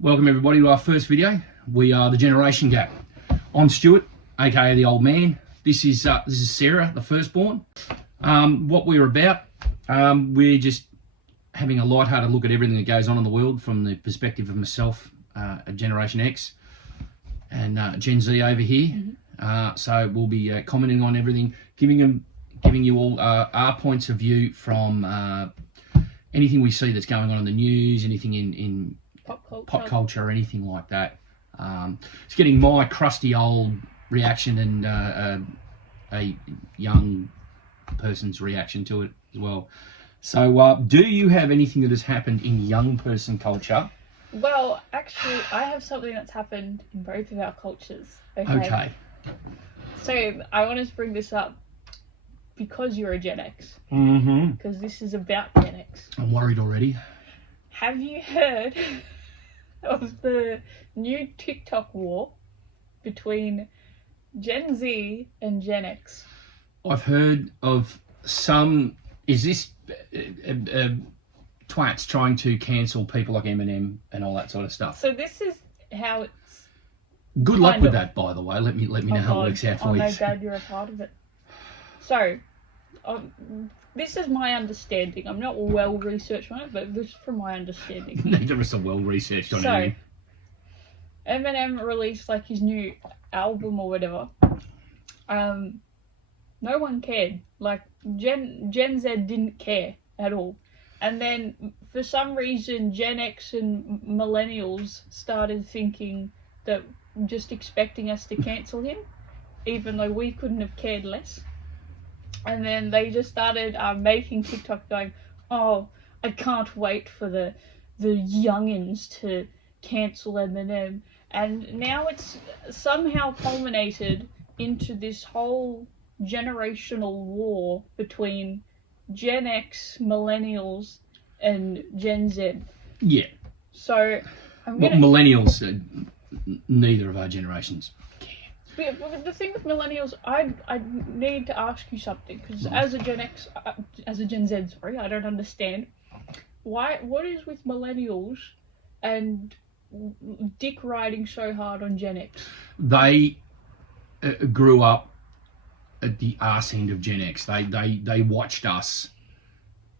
Welcome everybody to our first video. We are the Generation Gap. I'm Stuart, aka the Old Man. This is Sarah, the firstborn. What we're about, we're just having a light-hearted look at everything that goes on in the world from the perspective of myself, a Generation X, and Gen Z over here. So we'll be commenting on everything, giving you all our points of view from anything we see that's going on in the news, anything in pop culture or anything like that. It's getting my crusty old reaction and a young person's reaction to it as well. So do you have anything that has happened in young person culture? Well, actually, I have something that's happened in both of our cultures. Okay. So I want to bring this up because you're a Gen X. Because this is about Gen X. I'm worried already. Have you heard of the new TikTok war between Gen Z and Gen X? I've heard of some. Is this twats trying to cancel people like Eminem and all that sort of stuff? So this is how it's. Good luck with that, by the way. Let me know how it works out for you. Oh no, Dad, you're a part of it. So, this is my understanding. I'm not well researched on it, but this is from my understanding. Neither is so well researched on anything. So, Eminem released like his new album or whatever. No one cared. Like Gen Z didn't care at all. And then for some reason, Gen X and millennials started thinking that just expecting us to cancel him, even though we couldn't have cared less. And then they just started making TikTok going, oh, I can't wait for the youngins to cancel Eminem. And now it's somehow culminated into this whole generational war between Gen X, millennials, and Gen Z. Yeah. So, millennials, neither of our generations. But the thing with millennials, I need to ask you something, because as a Gen X, as a Gen Z, sorry, I don't understand. What is with millennials and dick riding so hard on Gen X? They grew up at the arse end of Gen X. They watched us.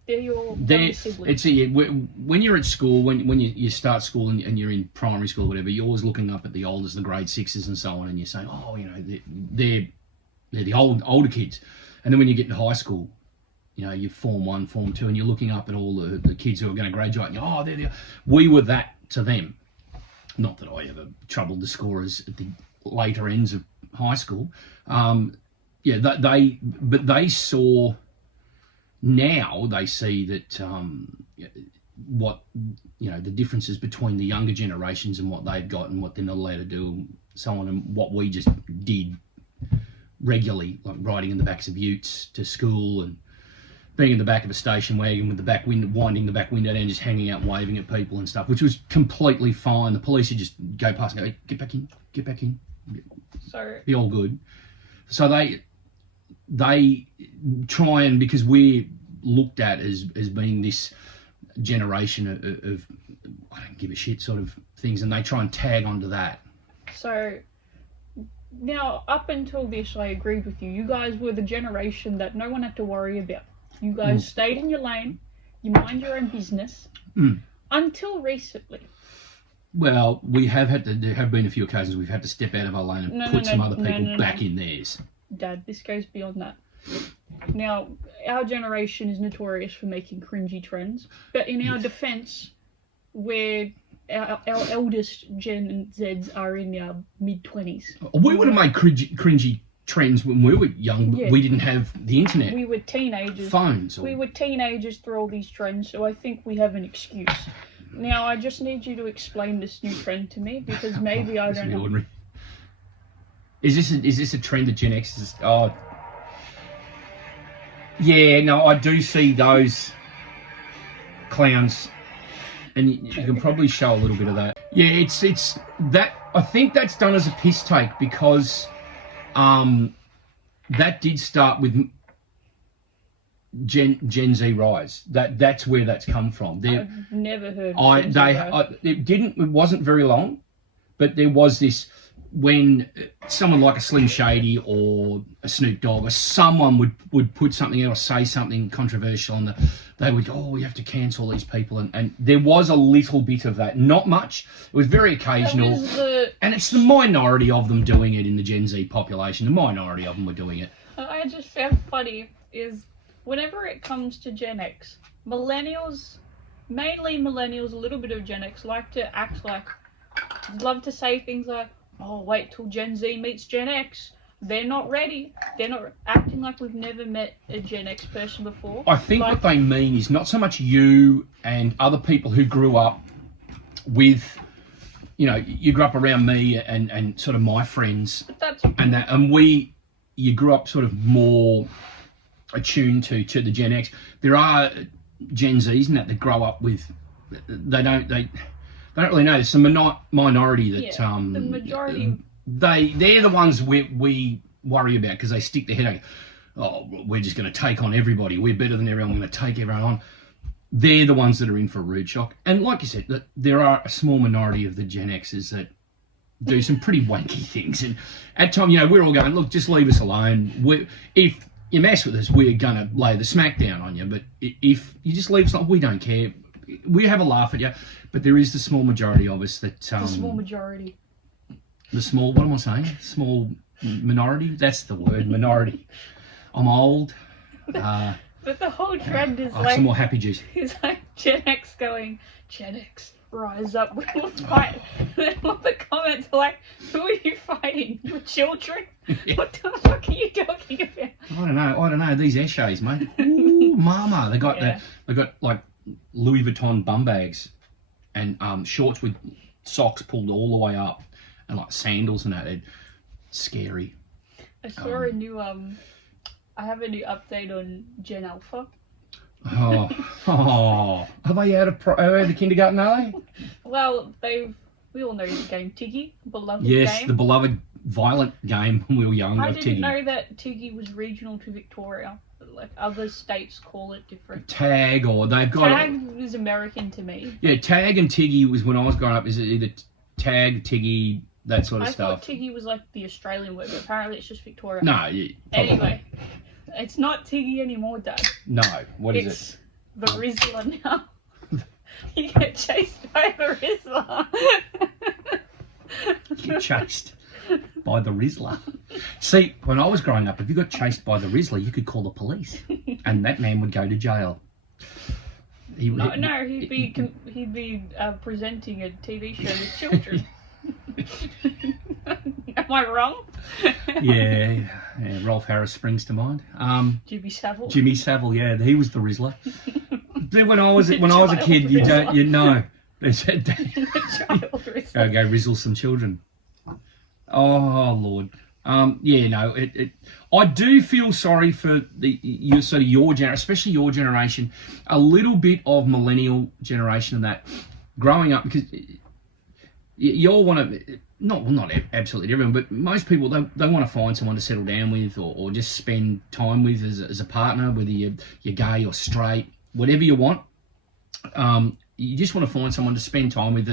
They're your siblings. When you're at school, when you start school and you're in primary school or whatever, you're always looking up at the oldest, the grade sixes and so on, and you're saying, oh, you know, they're the older kids. And then when you get to high school, you know, you're Form 1, Form 2, and you're looking up at all the kids who are going to graduate, and you're, we were that to them. Not that I ever troubled the scorers at the later ends of high school. They saw. Now they see that the differences between the younger generations and what they've got and what they're not allowed to do and so on, and what we just did regularly, like riding in the backs of utes to school and being in the back of a station wagon with the back window, winding the back window down, just hanging out and waving at people and stuff, which was completely fine. The police would just go past and go, hey, get back in, So be all good. So they try, and because we're looked at as being this generation of I don't give a shit sort of things, and they try and tag onto that. So now, up until this, I agreed with you. You guys were the generation that no one had to worry about. You guys stayed in your lane. You mind your own business. Until recently. Well, there have been a few occasions we've had to step out of our lane and put some other people back in theirs. Dad, this goes beyond that. Now, our generation is notorious for making cringy trends, but in our defence, our eldest Gen Zs are in our mid-20s. We would have made cringy trends when we were young, but we didn't have the internet. We were teenagers. Phones. We were teenagers through all these trends, so I think we have an excuse. Now, I just need you to explain this new trend to me, because maybe I don't know. Ordinary. Is this a trend that Gen X is? Oh, yeah. No, I do see those clowns, and you can probably show a little bit of that. Yeah, it's that. I think that's done as a piss take, because that did start with Gen Z rise. That's where that's come from. I've never heard of Gen Z rise. It wasn't very long, but there was this when someone like a Slim Shady or a Snoop Dogg or someone would put something out or say something controversial, and they would go, oh, we have to cancel these people, and there was a little bit of that, not much. It was very occasional, and it's the minority of them doing it in the Gen Z population. The minority of them were doing it. I just found funny is whenever it comes to Gen X, millennials, mainly millennials, a little bit of Gen X, like to act like, love to say things like, oh, wait till Gen Z meets Gen X. They're not ready. They're not acting like we've never met a Gen X person before. I think what they mean is not so much you and other people who grew up with, you grew up around me and sort of my friends, you grew up sort of more attuned to the Gen X. There are Gen Zs and that grow up with, they don't really know. There's some minority that the majority. They're the ones we worry about because they stick their head out. Oh, we're just going to take on everybody. We're better than everyone. We're going to take everyone on. They're the ones that are in for a rude shock. And like you said, there are a small minority of the Gen Xers that do some pretty wanky things. And at times, we're all going, look, just leave us alone. If you mess with us, we're going to lay the smack down on you. But if you just leave us alone, we don't care. We have a laugh at you. But there is the small majority of us that... the small majority. The small... What am I saying? Small minority? That's the word, minority. I'm old. But the whole trend is some more happy juice. It's like Gen X going, Gen X, rise up, we will fight. And then all the comments are like, who are you fighting? Your children? Yeah. What the fuck are you talking about? I don't know. These Eshays, mate. Ooh, mama. They got like Louis Vuitton bum bags and shorts with socks pulled all the way up and like sandals and that. It's scary. I saw a new I have a new update on Gen Alpha. Are they out of kindergarten, are they? Well, we all know the game Tiggy, beloved game. Yes, the beloved violent game when we were young. I didn't know that Tiggy was regional to Victoria. Like other states call it different. Tag, or they've got... Tag is American to me. Yeah, Tag and Tiggy was when I was growing up. Is it either Tag, Tiggy, that sort of stuff? I thought Tiggy was like the Australian word, but apparently it's just Victoria. No, yeah, anyway, it's not Tiggy anymore, Dad. No, what is it? It's the Rizzler now. You get chased by the Rizzler. You get chased by the Rizzler. See, when I was growing up, if you got chased by the Rizzler, you could call the police, and that man would go to jail. He'd be presenting a TV show with children. Am I wrong? yeah, Rolf Harris springs to mind. Jimmy Savile. Jimmy Savile, yeah, he was the Rizzler. When I was a kid, you know. They said, go rizzle some children. Oh Lord. I do feel sorry for your generation, especially your generation, a little bit of millennial generation of that growing up, because you all want to, not absolutely everyone, but most people, they want to find someone to settle down with or just spend time with as a partner, whether you're gay or straight, whatever you want. You just want to find someone to spend time with,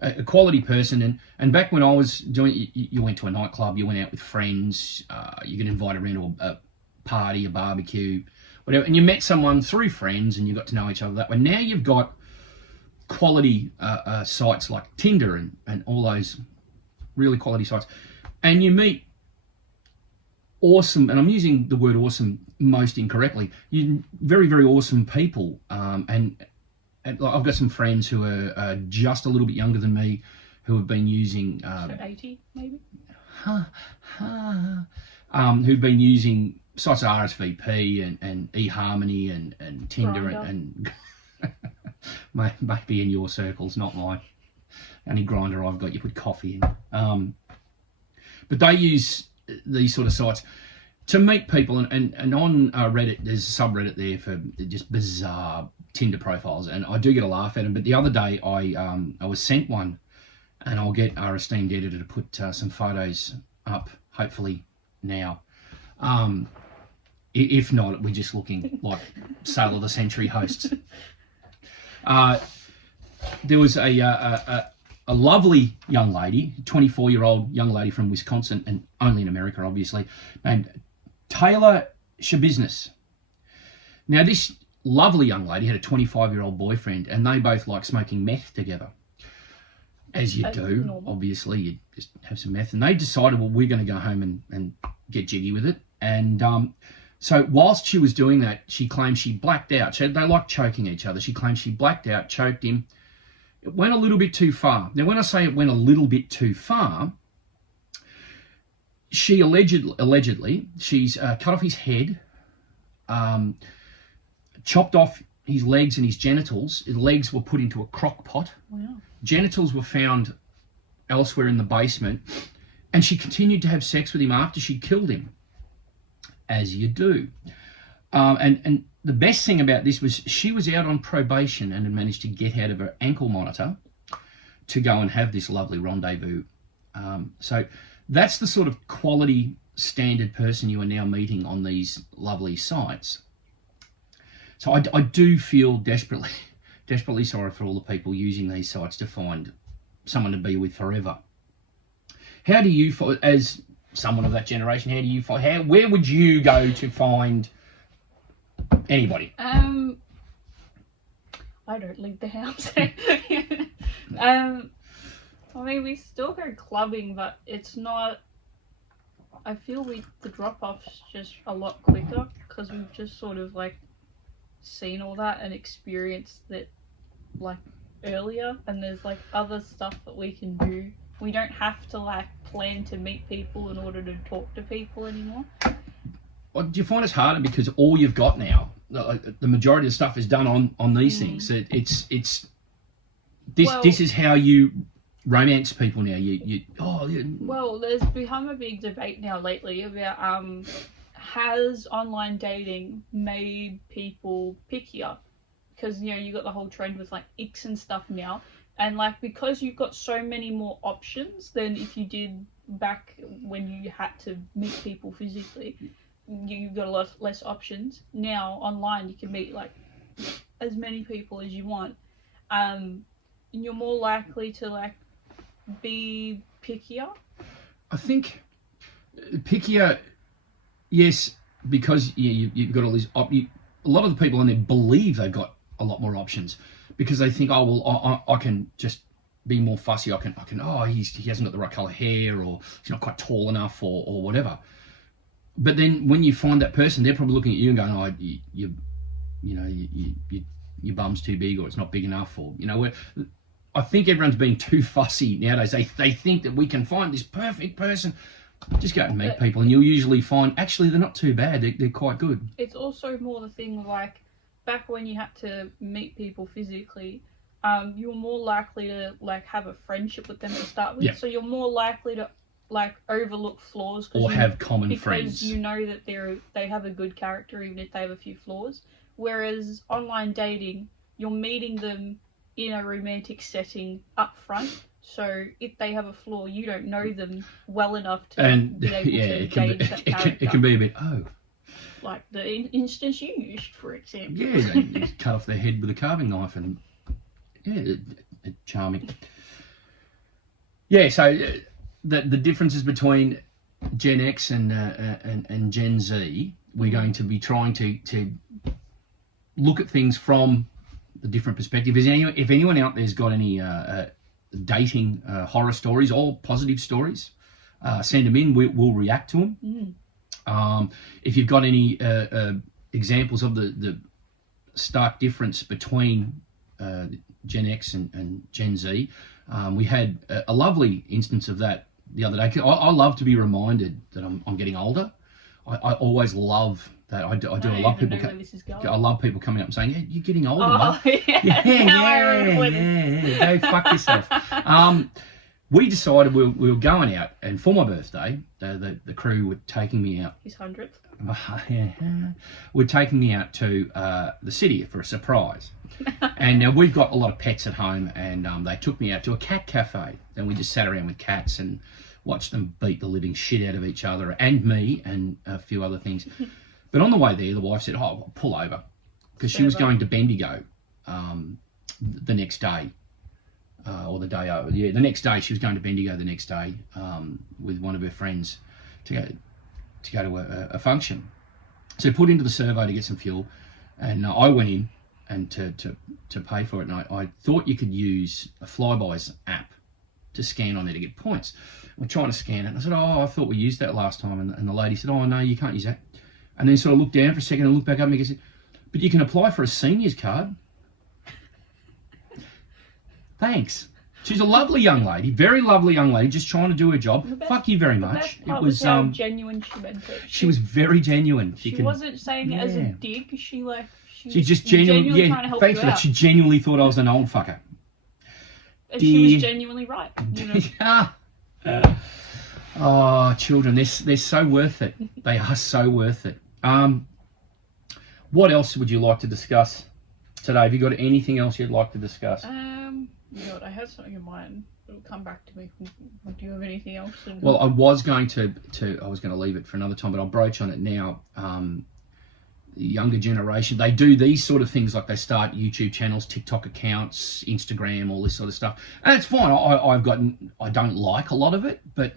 a quality person. And back when I was doing, you went to a nightclub, you went out with friends, you get invited around to a party, a barbecue, whatever, and you met someone through friends and you got to know each other that way. Now you've got quality sites like Tinder and all those really quality sites, and you meet awesome, and I'm using the word awesome most incorrectly, very, very awesome people, and I've got some friends who are just a little bit younger than me who have been using... 80, maybe? Who've been using sites like RSVP and eHarmony and Tinder and maybe in your circles, not mine. Only Grindr I've got, you put coffee in. But they use these sort of sites to meet people, and on Reddit, there's a subreddit there for just bizarre Tinder profiles, and I do get a laugh at them. But the other day, I was sent one, and I'll get our esteemed editor to put some photos up, hopefully now. If not, we're just looking like Sale of the Century hosts. There was a lovely young lady, 24-year-old young lady from Wisconsin, and only in America, obviously, named Taylor Schabusiness. Now, this lovely young lady had a 25-year-old boyfriend, and they both like smoking meth together. As you do, normal. obviously, you just have some meth. And they decided, well, we're going to go home and get jiggy with it. And so whilst she was doing that, she claimed she blacked out. They like choking each other. She claimed she blacked out, choked him. It went a little bit too far. Now, when I say it went a little bit too far, she allegedly, she's cut off his head, chopped off his legs and his genitals. His legs were put into a crock pot. Wow. Genitals were found elsewhere in the basement, and she continued to have sex with him after she killed him, as you do. And the best thing about this was she was out on probation and had managed to get out of her ankle monitor to go and have this lovely rendezvous. So that's the sort of quality standard person you are now meeting on these lovely sites. So I do feel desperately sorry for all the people using these sites to find someone to be with forever. How do you, as someone of that generation, where would you go to find anybody? I don't leave the house. I mean, we still go clubbing, but it's not. I feel the drop off's just a lot quicker because we've just sort of like seen all that and experienced that like earlier, and there's like other stuff that we can do. We don't have to like plan to meet people in order to talk to people anymore. Well, do you find it's harder because all you've got now, the majority of the stuff is done on these things? This is how you romance people now. Well, there's become a big debate now lately about has online dating made people pickier? Because you got the whole trend with like icks and stuff now, and like because you've got so many more options than if you did back when you had to meet people physically. You've got a lot less options now. Online you can meet like as many people as you want, and you're more likely to like be pickier. I think pickier, yes, because you've got all these. A lot of the people on there believe they've got a lot more options because they think, oh well, I can just be more fussy. I can. Oh, he hasn't got the right colour hair, or he's not quite tall enough, or whatever. But then when you find that person, they're probably looking at you and going, oh, your bum's too big, or it's not big enough, or I think everyone's being too fussy nowadays. They think that we can find this perfect person. Just go out and meet people, and you'll usually find actually they're not too bad. They're quite good. It's also more the thing like back when you had to meet people physically, you were more likely to like have a friendship with them to start with. Yeah. So you're more likely to like overlook flaws Or have common friends. Because you know that they have a good character even if they have a few flaws. Whereas online dating, you're meeting them in a romantic setting up front. So if they have a flaw, you don't know them well enough to be able to gauge that character. It can be a bit, like the instance you used, for example. Yeah, they cut off their head with a carving knife, and charming. Yeah, so the differences between Gen X and Gen Z, we're going to be trying to look at things from the different perspective. If anyone out there's got any dating horror stories or positive stories, send them in. We'll react to them. If you've got any examples of the stark difference between Gen X and Gen Z, we had a lovely instance of that the other day. I love to be reminded that I'm getting older. I always love that. I do. I love people. I love people coming up and saying, "Hey, you're getting older." Oh, Yeah. Go fuck yourself. We decided we were going out, and for my birthday, the crew were taking me out. His 100th. Were taking me out to the city for a surprise. And we've got a lot of pets at home, and they took me out to a cat cafe, and we just sat around with cats and watched them beat the living shit out of each other and me and a few other things. But on the way there, the wife said, "Oh, I'll pull over," because she was going to Bendigo the next day, or the day over. Yeah, the next day she was going to Bendigo the next day with one of her friends to go to a function. So put into the servo to get some fuel, and I went in and to pay for it. And I thought you could use a Flybuys app to scan on there to get points. I'm trying to scan it, and I said, "Oh, I thought we used that last time." And the lady said, "Oh, no, you can't use that." And then sort of looked down for a second and looked back up at me and said, "But you can apply for a seniors card." Thanks. She's a lovely young lady, very lovely young lady, just trying to do her job. Fuck you very much. It was how genuine she meant it. She was very genuine. She wasn't saying it as a dig. She just genuinely trying to help thanks you for that. out. She genuinely thought I was an old fucker. And she was genuinely right. You know? Oh, children, they're so worth it. They are so worth it. What else would you like to discuss today? Have you got anything else you'd like to discuss? You know what, I had something in mind. It'll come back to me. Do you have anything else? Well, I was going to leave it for another time, but I'll broach on it now. The younger generation, they do these sort of things, like they start YouTube channels, TikTok accounts, Instagram, all this sort of stuff. And it's fine. I don't like a lot of it, but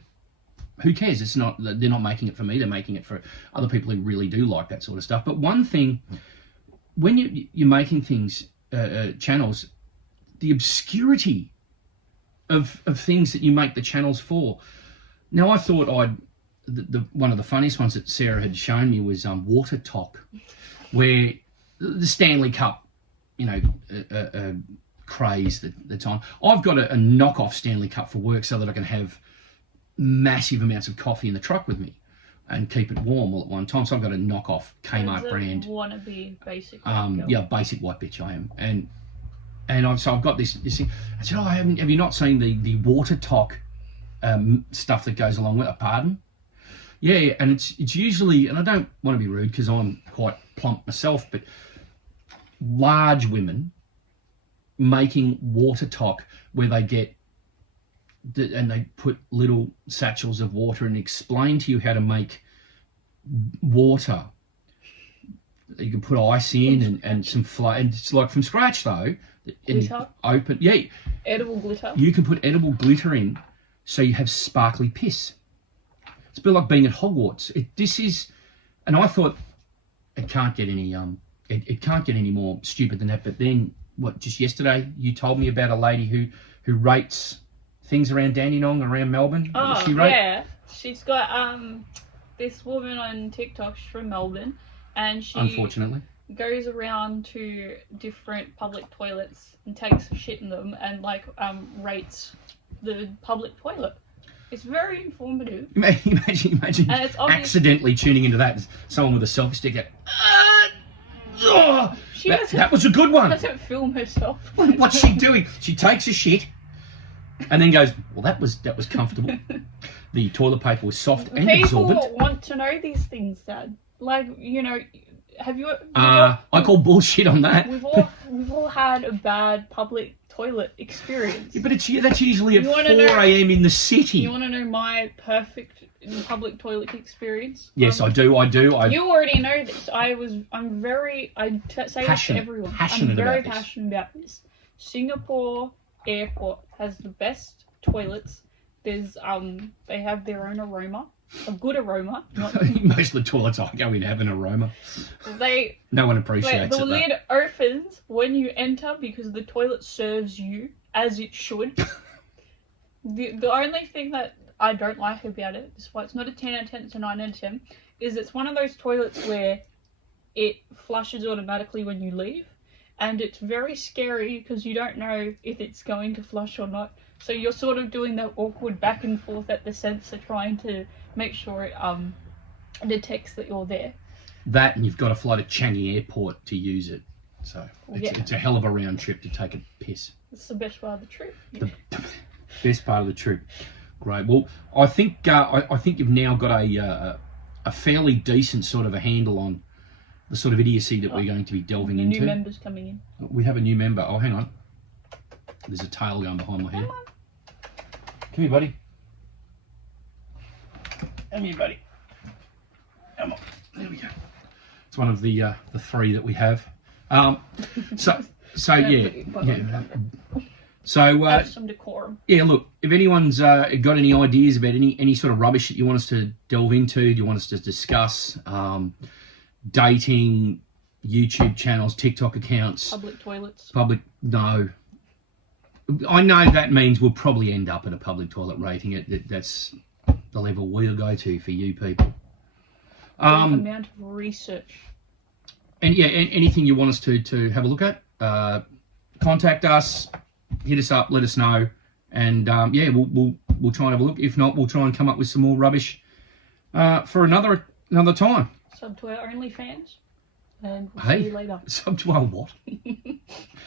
who cares? It's not, they're not making it for me. They're making it for other people who really do like that sort of stuff. But one thing, when you're making things, channels, the obscurity of things that you make the channels for. Now, I thought one of the funniest ones that Sarah had shown me was Water Talk, where the Stanley Cup, craze that's on. I've got a knockoff Stanley Cup for work so that I can have massive amounts of coffee in the truck with me and keep it warm all at one time. So I've got a knockoff Kmart brand. Wannabe basic. Basic white bitch I am. And I've got this thing. I said, "Oh, have you not seen the Water Talk stuff that goes along with it?" Pardon? Yeah, and it's usually, and I don't want to be rude because I'm quite plump myself, but large women making Water Talk where they get and they put little satchels of water and explain to you how to make water. You can put ice in and some and it's like from scratch though. Glitter? Edible glitter. You can put edible glitter in, so you have sparkly piss. It's a bit like being at Hogwarts. And I thought it can't get any it can't get any more stupid than that. But then, just yesterday you told me about a lady who rates things around Dandenong, around Melbourne. Oh, she rate? Yeah, she's got this woman on TikTok. She's from Melbourne, and she unfortunately goes around to different public toilets and takes shit in them and rates the public toilet. It's very informative. Imagine and it's accidentally tuning into that. Someone with a selfie stick. That was a good one. She doesn't film herself. What's she doing? She takes a shit and then goes, "Well, that was comfortable." The toilet paper was soft and absorbent. People want to know these things, Dad. Have you? I call bullshit on that. We've all had a bad public toilet experience. Yeah, but that's usually at 4 a.m. in the city. You want to know my perfect public toilet experience? Yes, I do. You already know this. I'm very. I say this to everyone. I'm very passionate about this. Singapore airport has the best toilets. There's they have their own aroma. A good aroma. Most of the toilets I go in have an aroma. No one appreciates it. The lid opens when you enter because the toilet serves you as it should. The only thing that I don't like about it, is why it's not a 10 out of 10, it's a 9 out of 10, is it's one of those toilets where it flushes automatically when you leave. And it's very scary because you don't know if it's going to flush or not. So you're sort of doing that awkward back and forth at the sensor trying to make sure it detects that you're there. That, and you've got to fly to Changi Airport to use it. So it's a hell of a round trip to take a piss. It's the best part of the trip. The best part of the trip. Great. Well, I think you've now got a fairly decent sort of a handle on the sort of idiocy that we're going to be delving into. New members coming in. We have a new member. Oh, hang on. There's a tail going behind my head. Come here, buddy. Come here, buddy. Come on. There we go. It's one of the 3 that we have. So yeah. So Have some decorum. yeah, look, if anyone's got any ideas about any sort of rubbish that you want us to delve into, do you want us to discuss, dating, YouTube channels, TikTok accounts, Public toilets. no. I know that means we'll probably end up at a public toilet rating. That's the level we'll go to for you people. The amount of research. And yeah, anything you want us to have a look at, contact us, hit us up, let us know, and yeah, we'll try and have a look. If not, we'll try and come up with some more rubbish for another time. Sub to our OnlyFans, and we'll Hey, see you later. sub to our what?